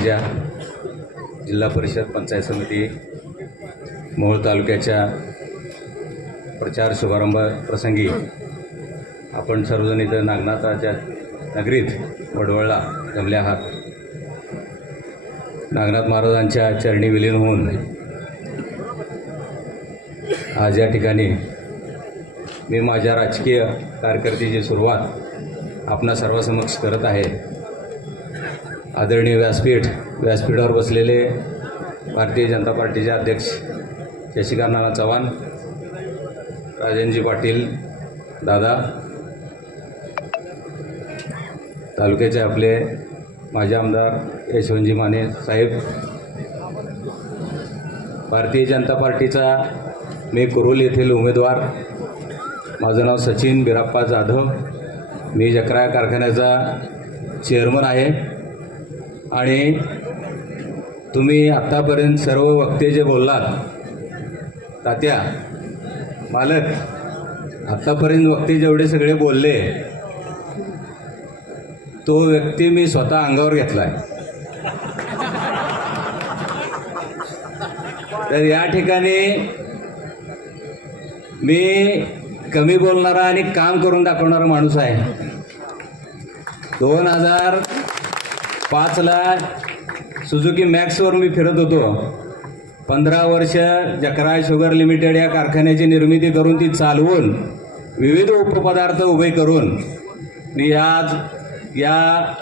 पार्टीच्या जिल्हा परिषद पंचायत समिती मोहोळ तालुक्याच्या प्रचार शुभारंभ प्रसंगी आपण सर्वजण इथं नागनाथाच्या नगरीत वडवळला जमले आहात. नागनाथ महाराजांच्या चरणी विलीन होऊन आज या ठिकाणी मी माझ्या राजकीय कारकिर्दीची सुरुवात आपणा सर्वांसमक्ष करत आहे. आदरणीय व्यासपीठ व्यासपीठावर बसलेले भारतीय जनता पार्टीचे अध्यक्ष शशिकांत नाना चव्हाण राजनजी पाटील दादा तालुक्याचे आपले माजी आमदार यशवंतजी माने साहेब भारतीय जनता पार्टीचा मी कुरुल येथील उमेदवार माझं नाव सचिन बिराप्पा जाधव मी जकरा कारखान्याचा चेअरमन आहे. आणि तुम्ही आत्तापर्यंत सर्व वक्ते जे बोललात तात्या मालक आत्तापर्यंत वक्ते जेवढे सगळे बोलले तो व्यक्ती मी स्वतः अंगावर घेतला आहे तर या ठिकाणी मी कमी बोलणारा आणि काम करून दाखवणारा माणूस आहे. दोन हजार पाचला सुझुकी मॅक्सवर मी फिरत होतो. पंधरा वर्ष जकरा शुगर लिमिटेड या कारखान्याची निर्मिती करून ती चालवून विविध उपपदार्थ उभे करून मी आज या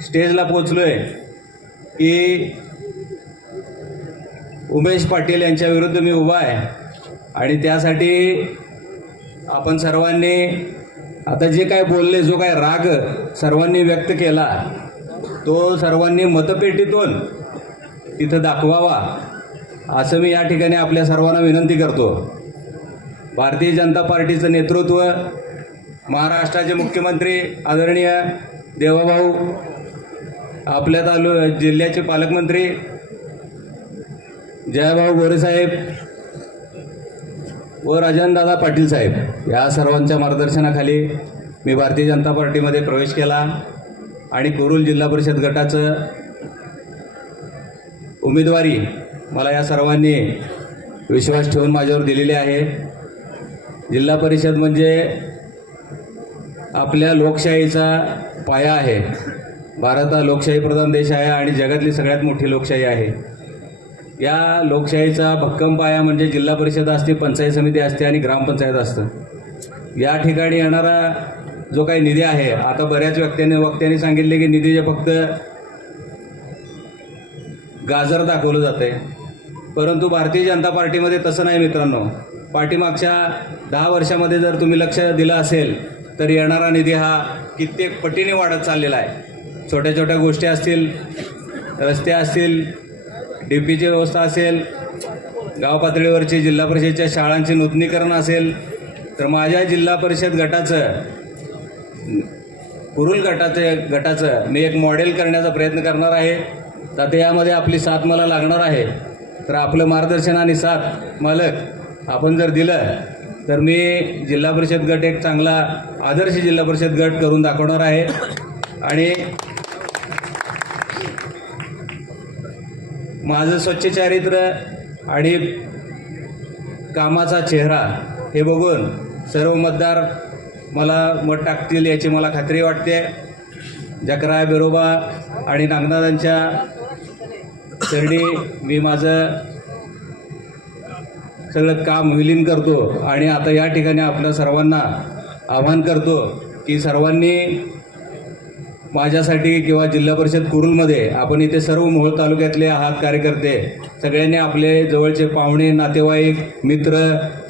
स्टेजला पोचलो आहे की उमेश पाटील यांच्या विरुद्ध मी उभा आहे. आणि त्यासाठी आपण सर्वांनी आता जे काय बोलले जो काय राग सर्वांनी व्यक्त केला तो सर्वांनी मतपेटीतून तिथं दाखवावा. असं मी या ठिकाणी आपल्या सर्वांना विनंती करतो. भारतीय जनता पार्टीचं नेतृत्व महाराष्ट्राचे मुख्यमंत्री आदरणीय देवाभाऊ आपल्या तालु जिल्ह्याचे पालकमंत्री जयभाऊ गोरेसाहेब व राजनदादा पाटील साहेब या सर्वांच्या मार्गदर्शनाखाली मी भारतीय जनता पार्टीमध्ये प्रवेश केला. आणि कुरुल जिल्हा परिषद गटाचं उमेदवारी मला या सर्वांनी विश्वास ठेवून माझ्यावर दिलेली आहे. जिल्हा परिषद म्हणजे आपल्या लोकशाहीचा पाया आहे. भारत हा लोकशाही प्रधान देश आहे आणि जगातली सगळ्यात मोठी लोकशाही आहे. या लोकशाहीचा भक्कम पाया म्हणजे जिल्हा परिषद असते पंचायत समिती असते आणि ग्रामपंचायत असतं. या ठिकाणी येणारा जो काही निधी आहे आता बऱ्याच व्यक्तीने वक्त्यांनी सांगितले की निधीचे फक्त गाजर दाखवलं जाते परंतु भारतीय जनता पार्टीमध्ये तसं नाही मित्रांनो. पाठीमागच्या दहा वर्षामध्ये जर तुम्ही लक्ष दिलं असेल तर येणारा निधी हा कित्येक पटीने वाढत चाललेला आहे. छोट्या छोट्या गोष्टी असतील रस्ते असतील डी पीची व्यवस्था असेल गाव पातळीवरची जिल्हा परिषदच्या शाळांचे नूतनीकरण असेल तर माझ्या जिल्हा परिषद गटाचं कुरुल गटाचं गटाचं मी एक मॉडेल करण्याचा प्रयत्न करणार आहे. तर यामध्ये आपली साथ मला लागणार आहे. तर आपलं मार्गदर्शन आणि साथ मालक आपण जर दिलं तर मी जिल्हा परिषद गट एक चांगला आदर्श जिल्हा परिषद गट करून दाखवणार आहे. आणि माझं स्वच्छ चारित्र्य आणि कामाचा चेहरा हे बघून सर्व मतदार मला मत टाकतील याची मला खात्री वाटते. जकराय बिरोबा आणि नागनाथांच्या चरणी मी माझं सगळं काम विलीन करतो आणि आता या ठिकाणी आपल्या सर्वांना आवाहन करतो की सर्वांनी माझ्यासाठी किंवा जिल्हा परिषद कुरुलमध्ये आपण इथे सर्व मोहोळ तालुक्यातले आहात कार्यकर्ते सगळ्यांनी आपले जवळचे पाहुणे नातेवाईक मित्र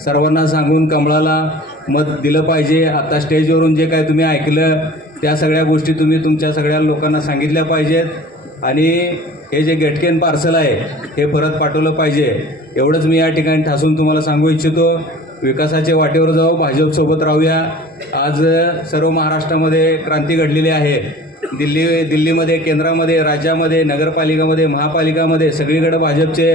सर्वांना सांगून कमळाला मत दिलं पाहिजे. आता स्टेजवरून जे काय तुम्ही ऐकलं त्या सगळ्या गोष्टी तुम्ही तुमच्या सगळ्या लोकांना सांगितल्या पाहिजेत. आणि हे जे गेटकेन पार्सल आहे हे परत पाठवलं पाहिजे. एवढंच मी या ठिकाणी ठासून तुम्हाला सांगू इच्छितो. विकासाच्या वाटेवर जाऊ भाजपसोबत राहूया. आज सर्व महाराष्ट्रामध्ये क्रांती घडलेली आहे. दिल्ली दिल्लीमध्ये केंद्रामध्ये राज्यामध्ये नगरपालिकामध्ये महापालिकामध्ये सगळीकडे भाजपचे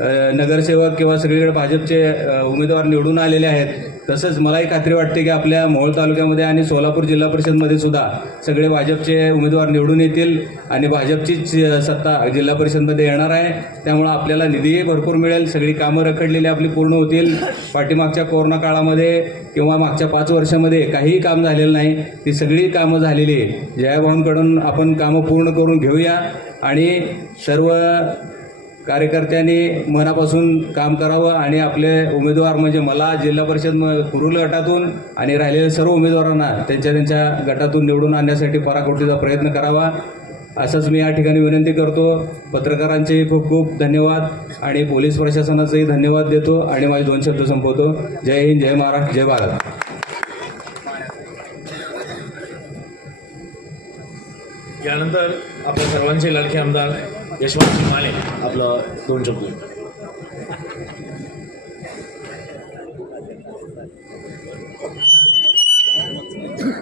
नगरसेवक किंवा सगळीकडे भाजपचे उमेदवार निवडून आलेले आहेत. तसंच मलाही खात्री वाटते की आपल्या मोहोळ तालुक्यामध्ये आणि सोलापूर जिल्हा परिषदमध्ये सुद्धा सगळे भाजपचे उमेदवार निवडून येतील आणि भाजपचीच सत्ता जिल्हा परिषदमध्ये येणार आहे. त्यामुळं आपल्याला निधीही भरपूर मिळेल सगळी कामं रखडलेली आपली पूर्ण होतील. पाठीमागच्या कोरोना काळामध्ये किंवा मागच्या पाच वर्षामध्ये काहीही काम झालेलं नाही. ती सगळी कामं झालेली जयाभाऊंकडून आपण कामं पूर्ण करून घेऊया आणि सर्व कार्यकर्त्यांनी मनापासून काम करावं आणि आपले उमेदवार म्हणजे मला जिल्हा परिषद म- कुरुल गटातून आणि राहिलेल्या सर्व उमेदवारांना त्यांच्या त्यांच्या गटातून निवडून आणण्यासाठी पराकोटीचा प्रयत्न करावा. असंच मी या ठिकाणी विनंती करतो. पत्रकारांचे खूप खूप धन्यवाद आणि पोलीस प्रशासनाचंही धन्यवाद देतो आणि माझे दोन शब्द संपवतो. जय हिंद जय महाराष्ट्र जय भारत. यानंतर आपल्या सर्वांचे लाडके आमदार यशवंतजी माने आपलं दोन शब्द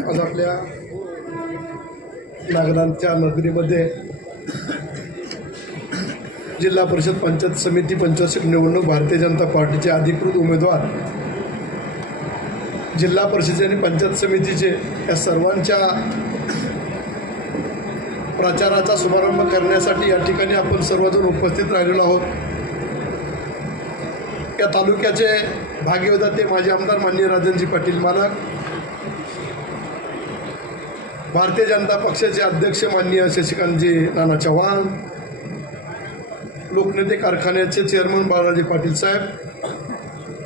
आज आपल्या नागरांच्या नगरीमध्ये जिल्हा परिषद पंचायत समिती पंचवार्षिक निवडणूक भारतीय जनता पार्टीचे अधिकृत उमेदवार जिल्हा परिषद आणि पंचायत समितीचे या सर्वांच्या प्रचाराचा शुभारंभ करण्यासाठी या ठिकाणी आपण सर्वजण उपस्थित राहिलेलो आहोत. या तालुक्याचे भाग्यविधाते माजी आमदार माननीय राजनजी पाटील मालक भारतीय जनता पक्षाचे अध्यक्ष माननीय शशिकांतजी नाना चव्हाण लोकनेते कारखान्याचे chairman Balaji Patil Saheb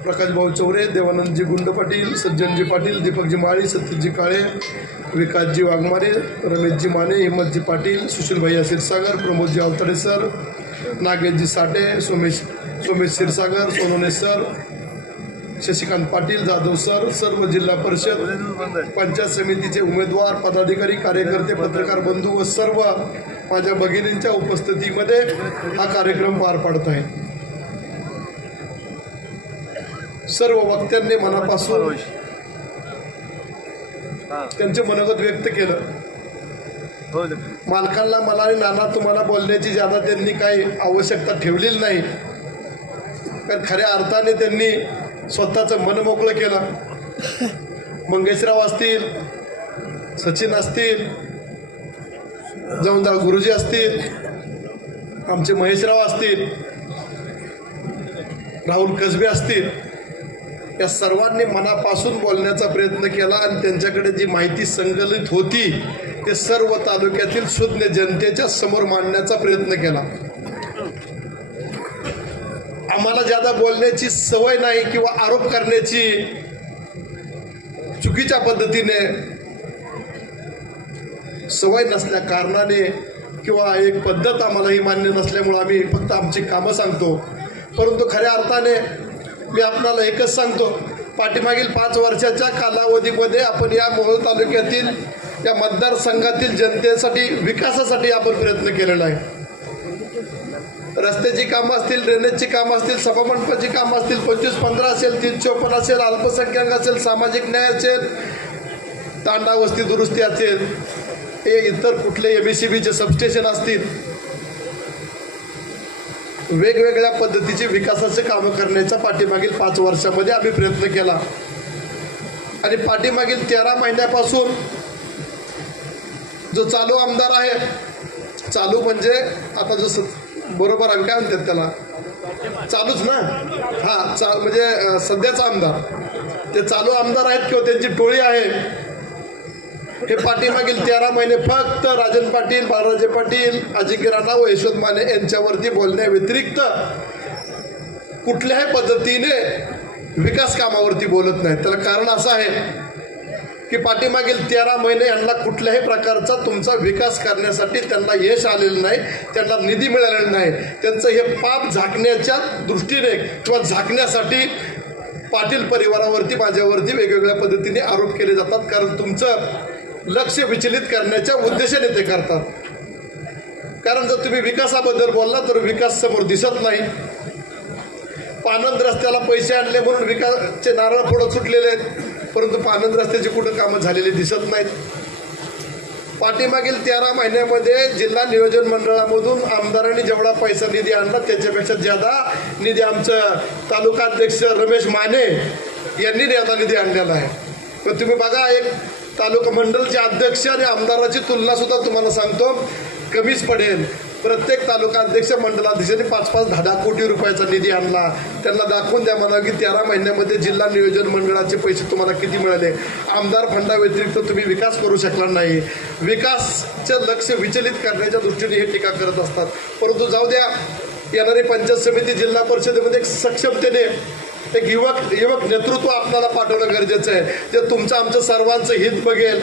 Prakashbhau Chaure Devanandji Gund Patil Sajjanji Patil Deepakji Mali Satyaji Kale Vikasji Waghmare Rameshji Mane Himmatji Patil Sushilbhai Kshirsagar Pramodji Awatade sir Nageshji Sathe Somesh Somesh Kshirsagar Sonone sir Shashikant Patil Jadhav sir सर्व जिल्हा परिषद पंचायत समितीचे उमेदवार पदाधिकारी कार्यकर्ते पत्रकार बंधू व सर्व माझ्या भगिनींच्या उपस्थितीमध्ये हा कार्यक्रम पार पाडत आहे. सर्व वक्त्यांनी मनापासून त्यांचे मनोगत व्यक्त केलं. मालकांना मला आणि नाना तुम्हाला बोलण्याची ज्यादा त्यांनी काही आवश्यकता ठेवलेली नाही कारण खऱ्या अर्थाने त्यांनी स्वतःचं मन मोकळं केलं. मंगेशराव असतील सचिन असतील जाऊन जा गुरुजी असतील आमचे महेशराव असतील राहुल कसबे असतील या सर्वांनी मनापासून बोलण्याचा प्रयत्न केला आणि त्यांच्याकडे जी माहिती संकलित होती ते सर्व तालुक्यातील सुज्ञ जनतेच्या समोर मांडण्याचा प्रयत्न केला. आम्हाला ज्यादा बोलण्याची सवय नाही किंवा आरोप करण्याची चुकीच्या पद्धतीने सवय नसल्या कारणाने किंवा एक पद्धत आम्हाला ही मान्य नसल्यामुळे आम्ही फक्त आमची कामं सांगतो. परंतु खऱ्या अर्थाने मी आपणाला एकच सांगतो पाठीमागील पाच वर्षाच्या कालावधीमध्ये आपण या मोहोळ तालुक्यातील या मतदारसंघातील जनतेसाठी विकासासाठी आपण प्रयत्न केलेला आहे. रस्त्याची कामं असतील ड्रेनेजची कामं असतील सभामंडपाची कामं असतील पंचवीस पंधरा असेल तीन चौपन्न असेल अल्पसंख्याक असेल सामाजिक न्याय असेल तांडा वस्ती दुरुस्ती असेल हे इतर कुठले एम एस सी बीचे सबस्टेशन असतील वेगवेगळ्या पद्धतीचे विकासाचे कामं करण्याचा पाठीमागील पाच वर्षामध्ये आम्ही प्रयत्न केला. आणि पाठीमागील तेरा महिन्यापासून जो चालू आमदार आहे चालू म्हणजे आता जो बरोबर आम्ही काय म्हणतात त्याला? चालूच ना? हा चा म्हणजे सध्याचा आमदार. ते चालू आमदार आहेत किंवा त्यांची टोळी आहे हे पाठीमागील तेरा महिने फक्त राजन पाटील बाळराजे पाटील अजिंक्य राणा व यशवंत माने यांच्यावरती बोलण्या व्यतिरिक्त कुठल्याही पद्धतीने विकास कामावरती बोलत नाही त्याला कारण असं आहे की पाठीमागील तेरा महिने यांना कुठल्याही प्रकारचा तुमचा विकास करण्यासाठी त्यांना यश आलेलं नाही त्यांना निधी मिळालेला नाही. त्यांचं हे पाप झाकण्याच्या दृष्टीने किंवा झाकण्यासाठी पाटील परिवारावरती माझ्यावरती वेगवेगळ्या पद्धतीने आरोप केले जातात. कारण तुमचं लक्ष विचलित करण्याच्या उद्देशाने ते करतात. कारण जर तुम्ही विकासाबद्दल बोलला तर विकास समोर दिसत नाही. पानंद रस्त्याला पैसे आणले म्हणून विकासचे नारळ पुढं सुटलेले आहेत परंतु पानंद रस्त्याची कुठं कामं झालेली दिसत नाहीत. पाठीमागील तेरा महिन्यामध्ये जिल्हा नियोजन मंडळामधून आमदारांनी जेवढा पैसा निधी आणला त्याच्यापेक्षा ज्यादा निधी आमचं तालुकाध्यक्ष रमेश माने यांनी आता निधी आणलेला आहे. पण तुम्ही बघा एक तालुका मंडळचे अध्यक्ष आणि आमदाराची तुलना सुद्धा तुम्हाला सांगतो. कमीच पडेल. प्रत्येक तालुका अध्यक्ष मंडळाध्यक्षांनी पाच पाच दहा दहा कोटी रुपयाचा निधी आणला. त्यांना दाखवून द्या म्हणा की तेरा महिन्यामध्ये जिल्हा नियोजन मंडळाचे पैसे तुम्हाला किती मिळाले? आमदार फंडाव्यतिरिक्त तुम्ही विकास करू शकला नाही. विकासचं लक्ष विचलित करण्याच्या दृष्टीने हे टीका करत असतात. परंतु जाऊ द्या. येणारी पंचायत समिती जिल्हा परिषदेमध्ये एक सक्षमतेने एक युवक युवक नेतृत्व आपल्याला पाठवणं गरजेचं आहे. ते तुमचं आमचं सर्वांचं हित बघेल.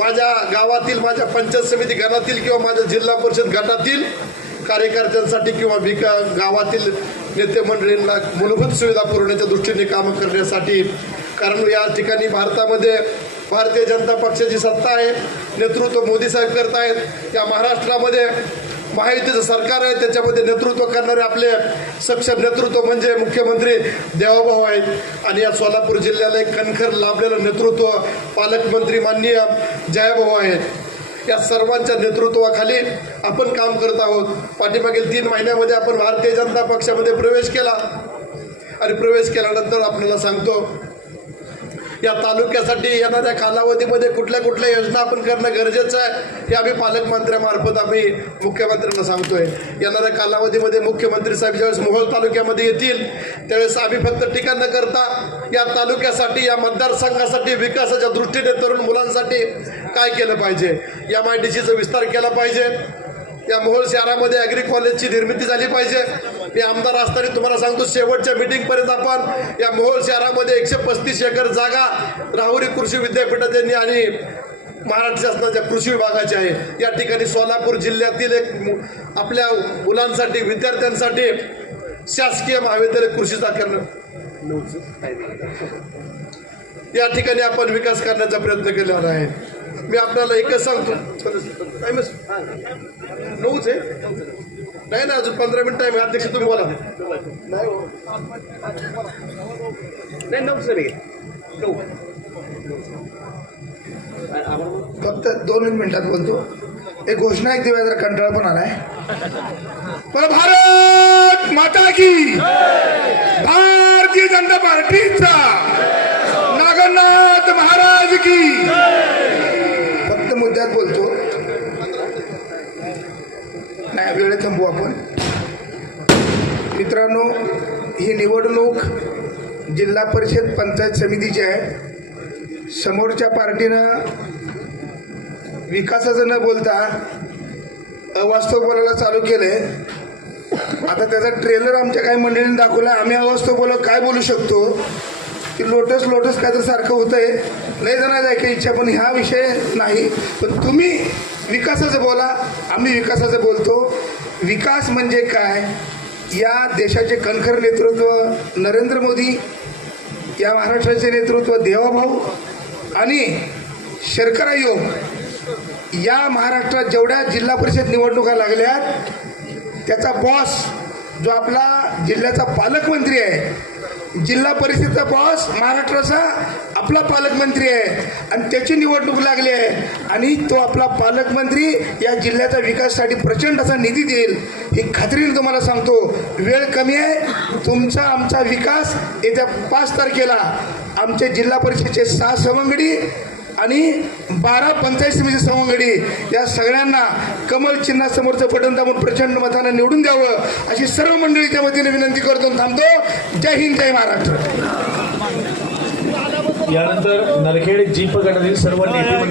माझ्या गावातील माझ्या पंचायत समिती गणातील किंवा माझ्या जिल्हा परिषद गटातील कार्यकर्त्यांसाठी किंवा विका गावातील नेते मंडळींना मूलभूत सुविधा पुरवण्याच्या दृष्टीने कामं करण्यासाठी. कारण या ठिकाणी भारतामध्ये भारतीय जनता पक्षाची सत्ता आहे. नेतृत्व मोदी साहेब करत आहेत या महाराष्ट्रामध्ये महायुतीचं सरकार आहे त्याच्यामध्ये नेतृत्व करणारे आपले सक्षम नेतृत्व म्हणजे मुख्यमंत्री देवाभाऊ आहेत. आणि या सोलापूर जिल्ह्याला एक कणखर लाभलेलं नेतृत्व पालकमंत्री माननीय जयाभाऊ आहेत. या सर्वांच्या नेतृत्वाखाली आपण काम करत आहोत. पाठीमागील तीन महिन्यामध्ये आपण भारतीय जनता पक्षामध्ये प्रवेश केला. आणि प्रवेश केल्यानंतर आपल्याला सांगतो या तालुक्यासाठी येणाऱ्या कालावधीमध्ये कुठल्या कुठल्या योजना आपण करणं गरजेचं आहे हे आम्ही पालकमंत्र्यामार्फत आम्ही मुख्यमंत्र्यांना सांगतोय. येणाऱ्या कालावधीमध्ये मुख्यमंत्री साहेब ज्यावेळेस मोहोळ तालुक्यामध्ये येतील त्यावेळेस आम्ही फक्त टीका न करता. या तालुक्यासाठी या मतदारसंघासाठी विकासाच्या दृष्टीने तरुण मुलांसाठी काय केलं पाहिजे? एम आय डी सीचा विस्तार केला पाहिजे या मोहोळ शहरामध्ये ॲग्री कॉलेजची निर्मिती झाली पाहिजे. मी आमदार असताना तुम्हाला सांगतो शेवटच्या मिटिंगपर्यंत आपण या मोहोळ शहरामध्ये एकशे पस्तीस एकर जागा राहुरी कृषी विद्यापीठात यांनी आणि महाराष्ट्र शासनाच्या कृषी विभागाची आहे. या ठिकाणी सोलापूर जिल्ह्यातील एक आपल्या मुलांसाठी विद्यार्थ्यांसाठी शासकीय महाविद्यालय कृषीचा करणं या ठिकाणी आपण विकास करण्याचा प्रयत्न केलेला आहे. मी आपल्याला एकच सांगतो. टाइमच नऊच आहे? नाही ना अजून पंधरा मिनिट टाइम आहे अध्यक्ष तुम्ही बोला. नाही नऊ सर नऊ. फक्त दोन मिनिटात बोलतो. एक घोषणा एक दिवस जरा कंटाळा पण आलाय. पण भारत माता की भारतीय जनता पार्टीचा नागनाथ महाराज की वेळ थांबू आपण. मित्रांनो ही निवडणूक जिल्हा परिषद पंचायत समितीची आहे. समोरच्या पार्टीनं विकासाचं न बोलता अवास्तव बोलायला चालू केलंय. आता त्याचा ट्रेलर आमच्या काही मंडळींनी दाखवला आम्ही अवास्तव बोला काय बोलू शकतो? की लोटस लोटस काय तर सारखं होतंय. लय जणांना काही इच्छा पण ह्या विषय नाही. पण तुम्ही विकासाचं बोला आम्ही विकासाचं बोलतो. विकास म्हणजे काय? या देशाचे कणखर नेतृत्व नरेंद्र मोदी या महाराष्ट्राचे नेतृत्व देवाभाऊ आणि शर्करा योग या महाराष्ट्रात जेवढ्या जिल्हा परिषद निवडणुका लागल्यात त्याचा बॉस जो आपला जिल्ह्याचा पालकमंत्री आहे जिल्हा परिषदचा बॉस महाराष्ट्राचा आपला पालकमंत्री आहे. आणि त्याची निवडणूक लागली आहे. आणि तो आपला पालकमंत्री या जिल्ह्याच्या विकासासाठी प्रचंड असा निधी देईल ही खात्रीने तुम्हाला सांगतो. वेळ कमी आहे. तुमचा आमचा विकास येत्या पाच तारखेला आमचे जिल्हा परिषदेचे सहा सवंगडी आणि बारा पंचायत समिती सवंगडी या सगळ्यांना कमल चिन्हासमोरचं बटन दाबून प्रचंड मतानं निवडून द्यावं अशी सर्व मंडळीच्या वतीने विनंती करतो थांबतो. जय हिंद जय महाराष्ट्र. यानंतर नरखेड जीप गटातील सर्व नेते